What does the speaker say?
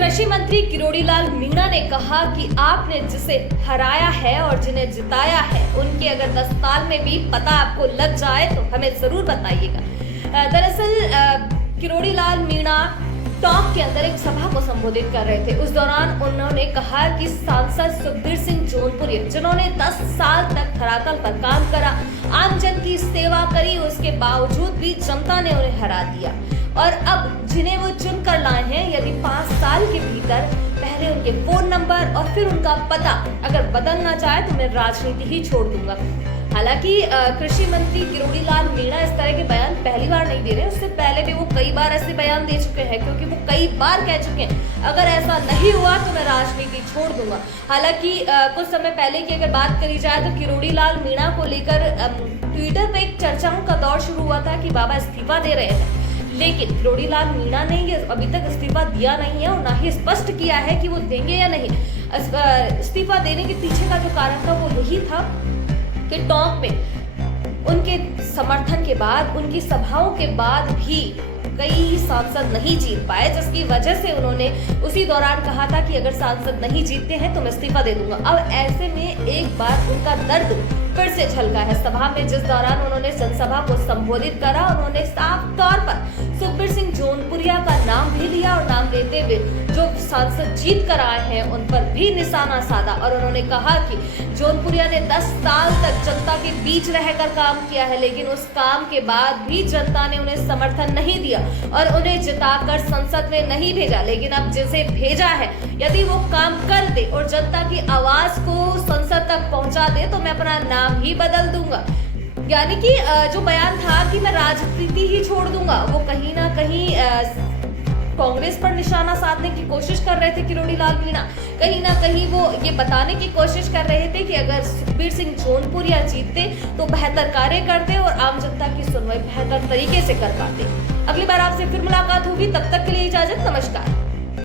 कृषि मंत्री किरोड़ी लाल मीणा ने कहा कि आपने जिसे हराया है और जिन्हें जिताया है उनके अगर 10 साल में भी पता आपको लग जाए तो हमें जरूर बताइएगा। दरअसल किरोड़ी लाल मीणा टॉक के अंदर एक सभा को संबोधित कर रहे थे। उस दौरान उन्होंने कहा कि सांसद सुखबीर सिंह जौनपुरिया जिन्होंने 10 साल तक धरातल पर काम करा, आम जन की सेवा करी, उसके बावजूद भी जनता ने उन्हें हरा दिया और अब जिन्हें वो चुन कर लाए हैं, यदि 5 साल के भीतर पहले उनके फोन नंबर और फिर उनका पता अगर बदल ना जाए तो मैं राजनीति ही छोड़ दूंगा। हालांकि कृषि मंत्री किरोड़ी लाल मीणा इस तरह के बयान पहली बार नहीं दे रहे, उससे पहले भी वो कई बार ऐसे बयान दे चुके हैं, क्योंकि वो कई बार कह चुके हैं अगर ऐसा नहीं हुआ तो मैं राजनीति छोड़ दूंगा। हालांकि कुछ समय पहले की अगर बात करी जाए तो किरोड़ी लाल मीणा को लेकर ट्विटर पे एक चर्चाओं का दौर शुरू हुआ था कि बाबा इस्तीफा दे रहे हैं, लेकिन किरोड़ी लाल मीणा ने ये अभी तक इस्तीफा दिया नहीं है और ना ही स्पष्ट किया है कि वो देंगे या नहीं। इस्तीफा देने के पीछे का जो कारण था वो यही था कि टॉक में उनके समर्थन के बाद, उनकी सभाओं के बाद भी कई सांसद नहीं जीत पाए, जिसकी वजह से उन्होंने उसी दौरान कहा था कि अगर सांसद नहीं जीतते हैं तो मैं इस्तीफा दे दूंगा। अब ऐसे में एक बार उनका दर्द फिर से झलका है। सभा में जिस दौरान उन्होंने जनसभा को संबोधित करा, उन्होंने साफ तौर पर सुखबीर सिंह जौनपुरिया का नाम भी लिया और नाम लेते हुए जो सांसद जीत कर आए हैं उन पर भी निशाना साधा और उन्होंने कहा कि जौनपुरिया ने 10 साल तक जनता के बीच रहकर काम किया है, लेकिन उस काम के बाद भी जनता ने उन्हें समर्थन नहीं दिया और उन्हें जिताकर संसद में नहीं भेजा। लेकिन अब जिसे भेजा है, यदि वो काम कर दे और जनता की आवाज को संसद तक पहुंचा दे तो मैं अपना नाम ही बदल दूंगा। यानी कि जो बयान था कि मैं राजनीति ही छोड़ दूंगा, वो कहीं ना कहीं कांग्रेस पर निशाना साधने की कोशिश कर रहे थे किरोड़ी लाल मीणा। कहीं ना कहीं वो ये बताने की कोशिश कर रहे थे कि अगर सुखबीर सिंह जौनपुरिया जीतते तो बेहतर कार्य करते और आम जनता की सुनवाई बेहतर तरीके से कर पाते। अगली बार आपसे फिर मुलाकात होगी, तब तक के लिए इजाजत, नमस्कार।